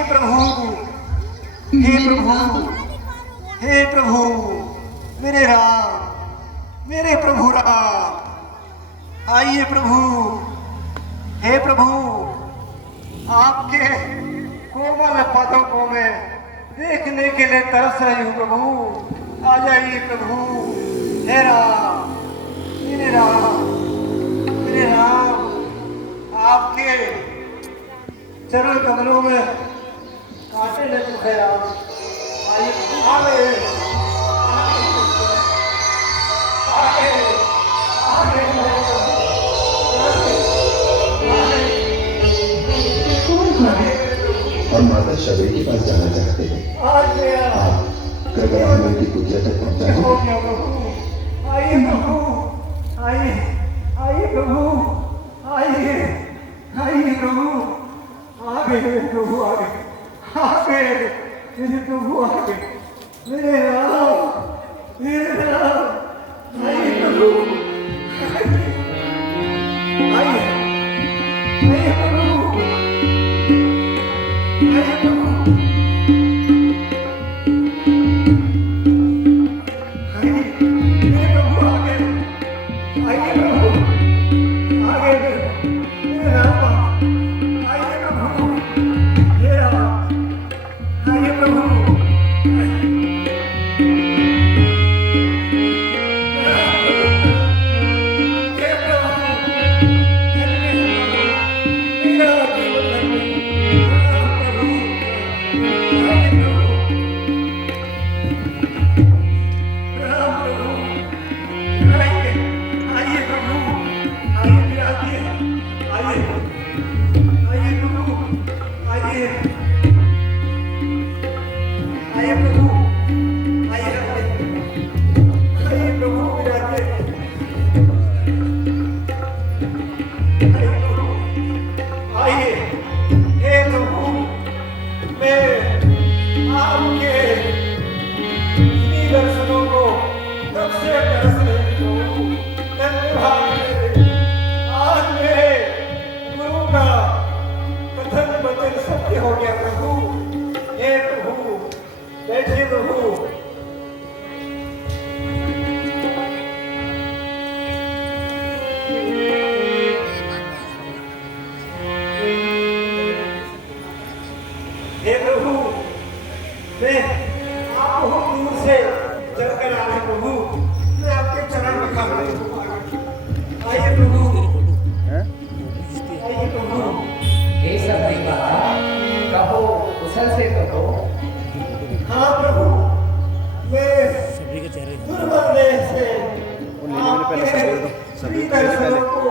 हे प्रभु, हे प्रभु, मेरे राम, मेरे प्रभु राम, आइए प्रभु। हे प्रभु, आपके कोमल पदों को मैं देखने के लिए तरस रही हूँ प्रभु। आ जाइए प्रभु। हे राम, मेरे राम, मेरे राम, आपके चरण कमलों में कांटे लग चुके हैं। आइए आगे आगे आगे हम माता शबरी के पास जाना चाहते हैं। आप कृपया हमें उनकी कुटिया तक पहुंचाएं। आइए प्रभु, आइए, आइए प्रभु, आइए, आइए प्रभु, आगे प्रभु, आगे, आगे मेरे प्रभु, आगे मेरे राम, मेरे राम, आइए प्रभु, आइए, आइए प्रभु, आइए प्रभु, आइए मेरे प्रभु, आगे, आइए प्रभु, आगे मेरे राम, आइए प्रभु, हे राम, आइए प्रभु, हे प्रभु, मेरा जीवन प्रभु, आइए प्रभु, राम प्रभु, आइए, आइए प्रभु, आइए विराजिए, आइए, आइए प्रभु, आइए, आइए प्रभु, आइए, आइए प्रभु विराजिए, आइए प्रभु, आइए, हे प्रभु, मैं आपके इन्हीं दर्शनों को कब से तरस रही हूँ। धन्यवाद मेरे, आज मेरे गुरु का कथन वचन सत्य हो गया प्रभु। हे प्रभु, बैठिए प्रभु। हे प्रभु, मैं आप बहुत दूर से चलकर आ रहे प्रभु, मैं आपके चरण में खा रही हूँ। आइए प्रभु, आइए प्रभु, ये सब नहीं बात कहो, कुशल से कहो। हाँ प्रभु, मैं दुर्बल देह से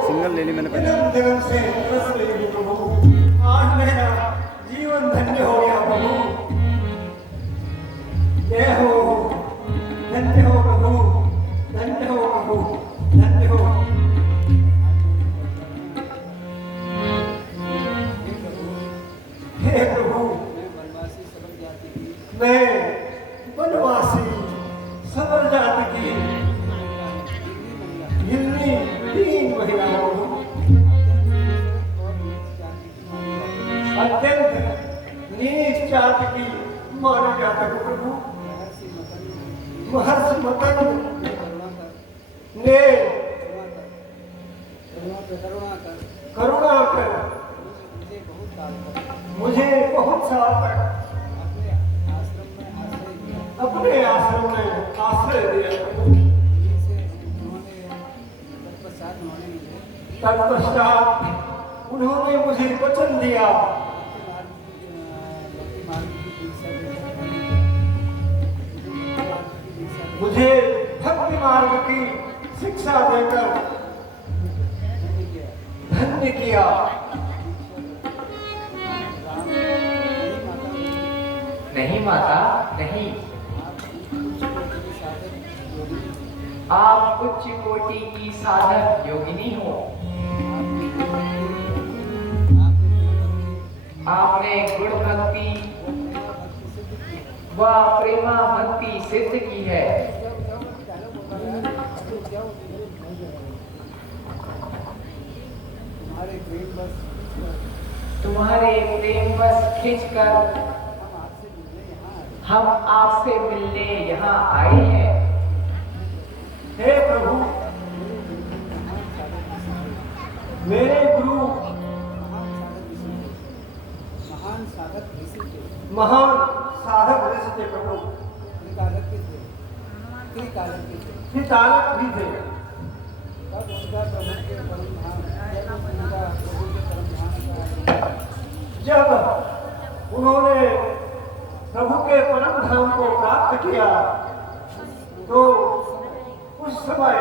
सिंगल ले ली मैंने पहले। जन्म से तरस रही हूँ प्रभु। आज मेरा जीवन धन्य हो गया प्रभु। जय हो, धन्य हो प्रभु, धन्य हो प्रभु, धन्य हो। हे प्रभु, मैं वनवासी सबल जाति की हिंदी 3 महिलाओं को अत्यंत नीच जाति की मानी जाता है प्रभु। महर्षि मतंग ने करुणा कर मुझे बहुत साल तक अपने आश्रम में आश्रय दिया। तत्पश्चात उन्होंने मुझे वचन दिया मुझे भक्ति मार्ग की शिक्षा देकर धन्य किया। नहीं माता, नहीं। आप उच्च कोटि की साधक योगिनी हो। आपने गुण भक्ति व प्रेमा भक्ति सिद्ध की है। तुम्हारे प्रेम बस खींचकर हम आपसे मिलने यहाँ आए हैं। हे प्रभु, मेरे गुरु महान साधक ऋषि थे प्रभु, त्रिकालक भी थे। जब उन्होंने प्रभु के परम धाम को प्राप्त किया तो उस समय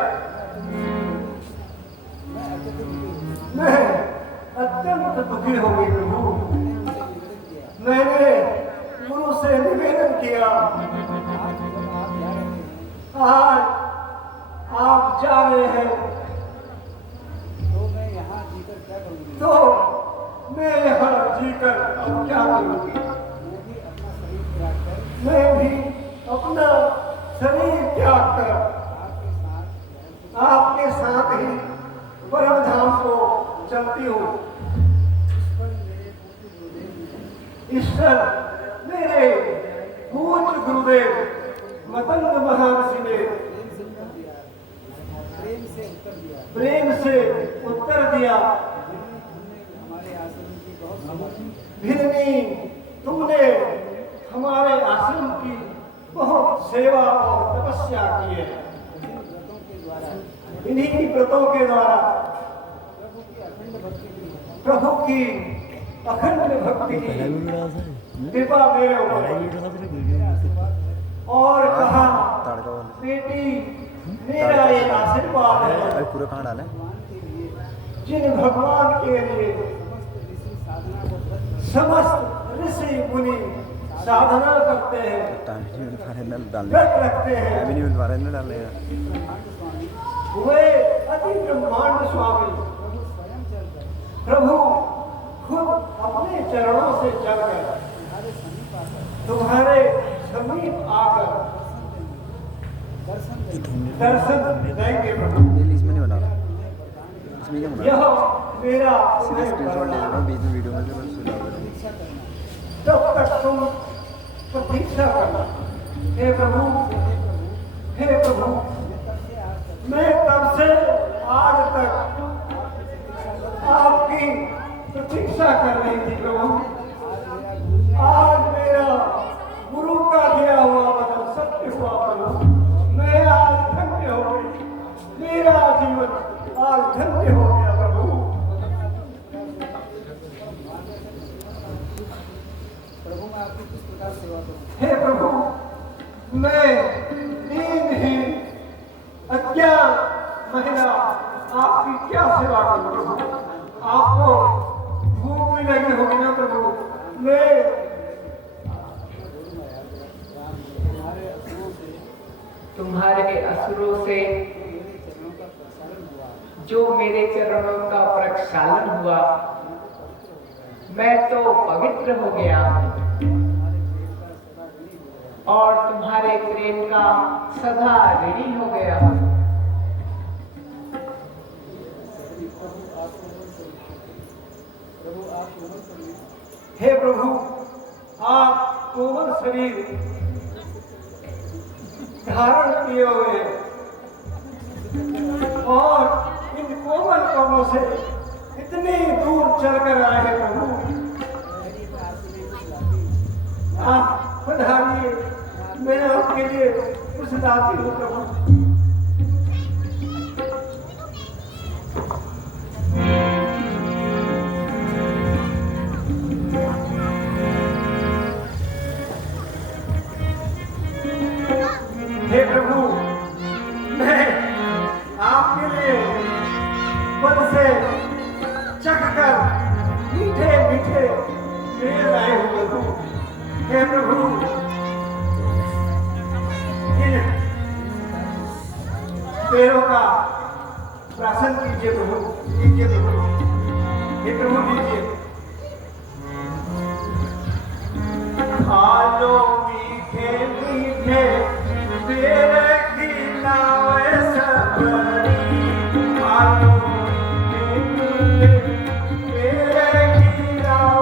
मैं अत्यंत दुखी हो गई प्रभु। मैंने गुरु से निवेदन किया, आज आप जा रहे हैं तो मैं यहाँ जीकर अब क्या करूँगी। मैं भी अपना शरीर त्याग कर आपके साथ ही परम धाम को चलती हूँ। ईश्वर मेरे पूज्य गुरुदेव मतंग महर्षि ने प्रेम से उत्तर दिया, भिन्नी तुमने हमारे आश्रम की बहुत सेवा और तपस्या की है। इन्हीं व्रतों के द्वारा प्रभु की अखंड भक्ति की कृपा मेरे ऊपर। और कहा, बेटी मेरा ये आशीर्वाद है, पूरा कहाँ डाला जिन भगवान के लिए समस्त ऋषि मुनि साधना करते हैं, व्रत रखते हैं, वे अति ब्रह्मांड स्वामी प्रभु खुद अपने चरणों से चलकर तुम्हारे समीप आकर दर्शन देंगे प्रभु। इसमें नहीं बना रहा, इसमें क्या बना यह मेरा स्क्रीनशॉट ले रहा हूँ बीच में वीडियो में से बस सुझाव दे रहा हूँ। तब तक तुम प्रतीक्षा करना। हे प्रभु, हे प्रभु, मैं तब से आज तक आपकी प्रतीक्षा कर रही थी प्रभु। आज मेरा गुरु का दिया हुआ वचन सत्य हुआ प्रभु। मैं आज धन्य हो गई, मेरा जीवन आज धन्य हो गया प्रभु। हे प्रभु, मैं दीनहीन अज्ञान महिला आपकी क्या सेवा करूं प्रभु। आपको भूख भी लगी होगी ना प्रभु। मैं तुम्हारे असुरों से जो मेरे चरणों का प्रक्षालन हुआ, मैं तो पवित्र हो गया और तुम्हारे प्रेम का सदा ऋणी हो गया। हे प्रभु, आप कोमल शरीर धारण किए हुए और इन कोमल कमों से इतनी दूर चलकर आए हैं प्रभु। आप पधारिए, मैं आपके लिए कुछ लाती हूँ प्रभु। हे प्रभु, मैं आपके लिए पद से चखकर मीठे मीठे पेड़ लाए हुए हूँ। हे प्रभु, इन पेड़ों का प्राशन कीजिए प्रभु, लीजिए प्रभु। हे प्रभु, लीजिए। खा लो मीठे मीठे पेड़ खिलावे सबरी। खा लो मीठे मीठे पेड़ खिलावे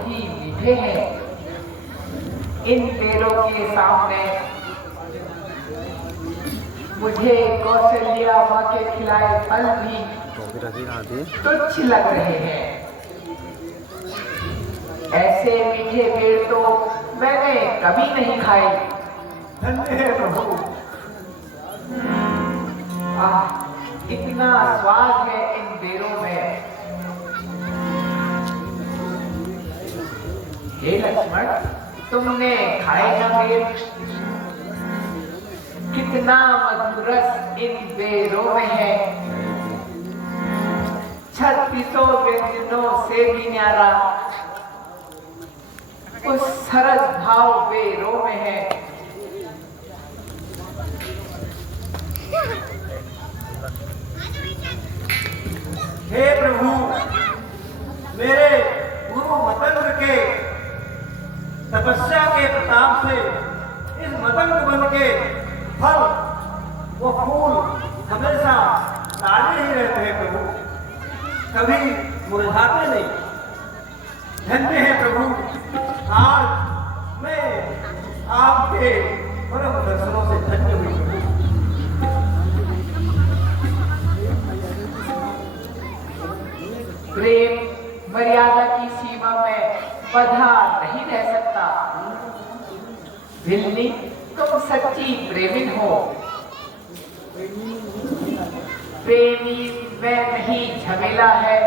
ही मीठे हैं। इन बेरों के सामने मुझे कौशल्या माँ के खिलाए फल भी तुच्छ लग रहे हैं। ऐसे मीठे पेड़ तो मैंने कभी नहीं खाए। धन्य है प्रभु। इतना स्वाद है इन बेरों में। हे लक्ष्मण, तुमने खाए ना बेर? कितना मधुर रस इन बेरों में है। 36 व्यंजनों से भी न्यारा उस सरस भाव बेरों में है। हे प्रभु, मेरे गुरु मतंग के तपस्या के प्रताप से इस मतंग वन के फल वो फूल हमेशा ताजे ही रहते हैं प्रभु, कभी मुरझाते नहीं। धन्य है प्रभु, आज मैं आपके परम दर्शनों से धन्य हुई प्रभु। प्रेम मर्यादा की सीमा में बंधा नहीं रह सकता। भिल्ली, तुम सच्ची प्रेमिन हो। प्रेमी में नहीं झमेला है।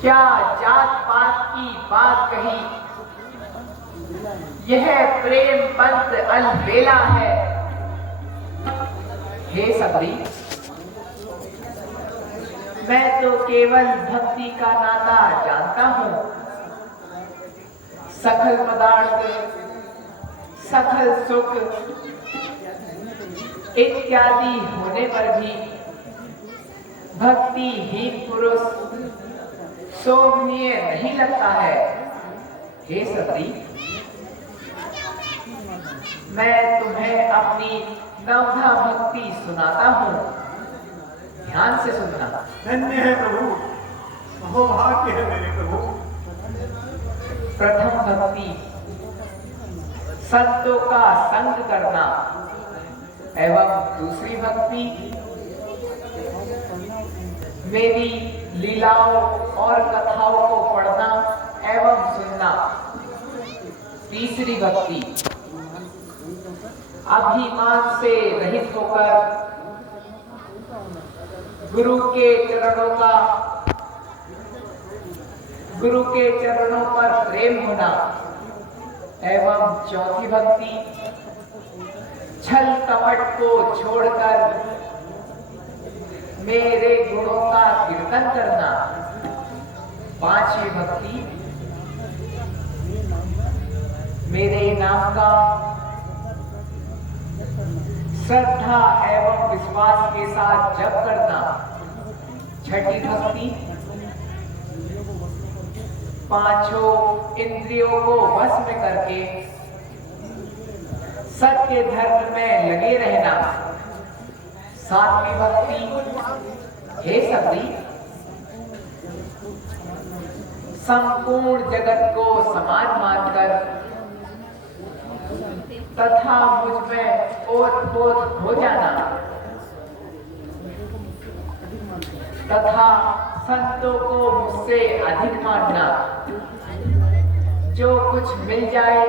क्या जात पात की बात कही, यह प्रेम पंत अलबेला है। हे सबरी, मैं तो केवल भक्ति का नाता जानता हूँ। सकल पदार्थ, सकल सुख इत्यादि होने पर भी भक्तिहीन पुरुष शोभनीय नहीं लगता है। हे सती, मैं तुम्हें अपनी नवधा भक्ति सुनाता हूँ, ध्यान से सुनना। धन्य है प्रभु, अहोभाग्य है मेरे प्रभु। प्रथम भक्ति संतों का संग करना एवं दूसरी भक्ति मेरी लीलाओं और कथाओं को पढ़ना एवं सुनना। तीसरी भक्ति अभिमान से रहित होकर गुरु के चरणों पर प्रेम होना। एवं चौथी भक्ति छल कपट को छोड़कर मेरे गुणों का कीर्तन करना। पांचवी भक्ति मेरे नाम का श्रद्धा एवं विश्वास के साथ जप करना। छठी भक्ति पांचों इंद्रियों को वश में करके सत्य धर्म में लगे रहना। सातवीं भक्ति हे सबरी, संपूर्ण जगत को समान मानकर तथा मुझ में ओत-पोत हो जाना तथा संतों को मुझसे अधिक मानना। जो कुछ मिल जाए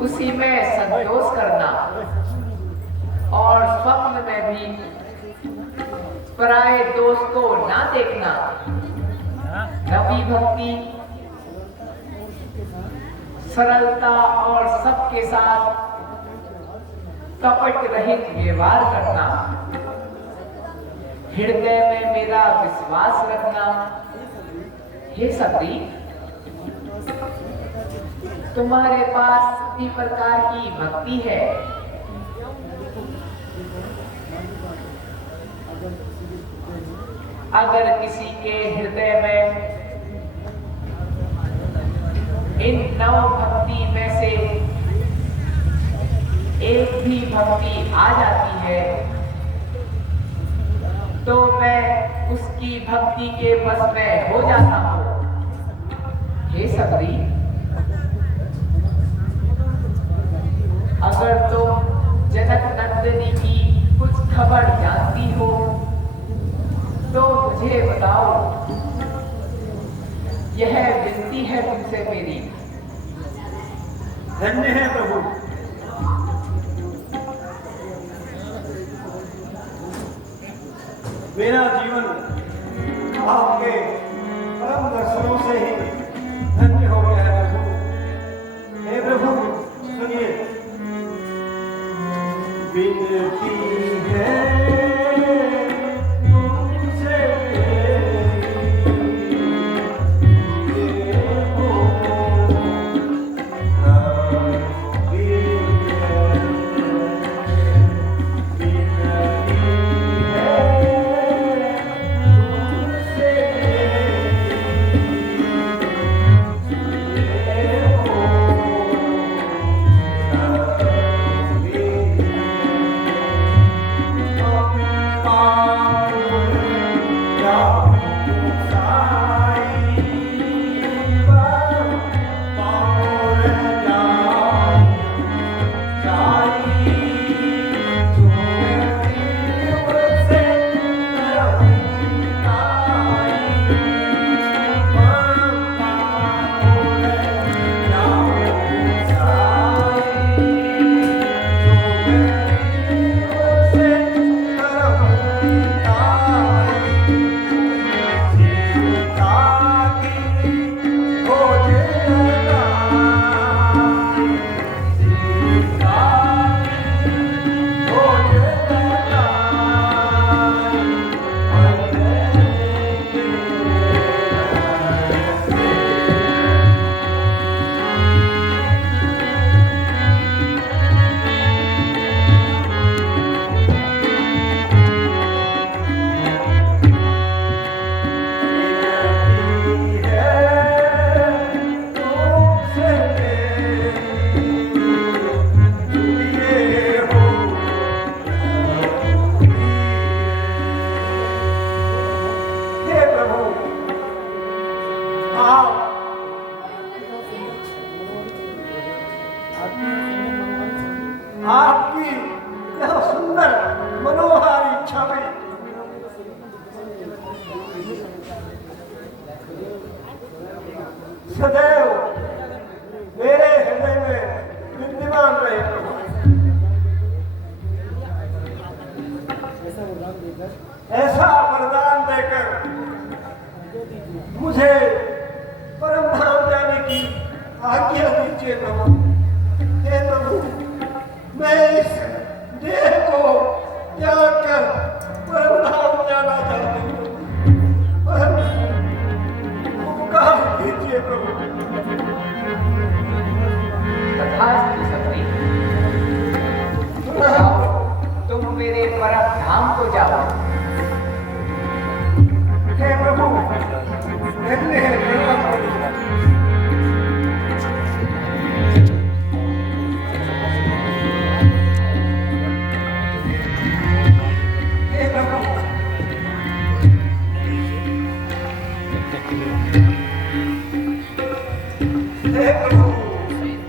उसी में संतोष करना और स्वप्न में भी पराये दोस्त को ना देखना। नवी भक्ति सरलता और सबके साथ कपट रहित व्यवहार करना। हृदय में मेरा विश्वास रखना। हे सती, तुम्हारे पास सभी प्रकार की भक्ति है। अगर किसी के हृदय में इन 9 भक्ति में से एक भी भक्ति आ जाती है तो मैं उसकी भक्ति के बस में हो जाता हूँ। हे सबरी, अगर तुम जनक नंदिनी की कुछ खबर जानती हो तो मुझे बताओ। यह विनती है तुमसे मेरी। धन्य है प्रभु। मेरा जीवन आपके परम दर्शनों से ही धन्य हो गया है प्रभु। हे प्रभु सुनिए, विनती है तुमसे आपकी यह सुंदर मनोहारी इच्छा में सदैव मेरे हृदय में विद्यमान रहे। ऐसा वरदान देकर मुझे परम धाम जाने की आज्ञा दीजिए प्रभु। हे प्रभु, मैं इस देह को त्याग कर परम धाम जाना चाहती हूँ। उपकार कीजिए प्रभु। तथास्तु सबरी, जाओ, तुम मेरे परम धाम को जाओ। हे प्रभु, धन्य है प्रणाम प्रभु। हे प्रभु, हे प्रभु,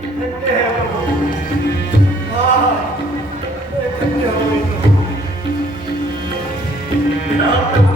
धन्य है प्रभु। हाँ, हे धन्य हो प्रभु। प्रभु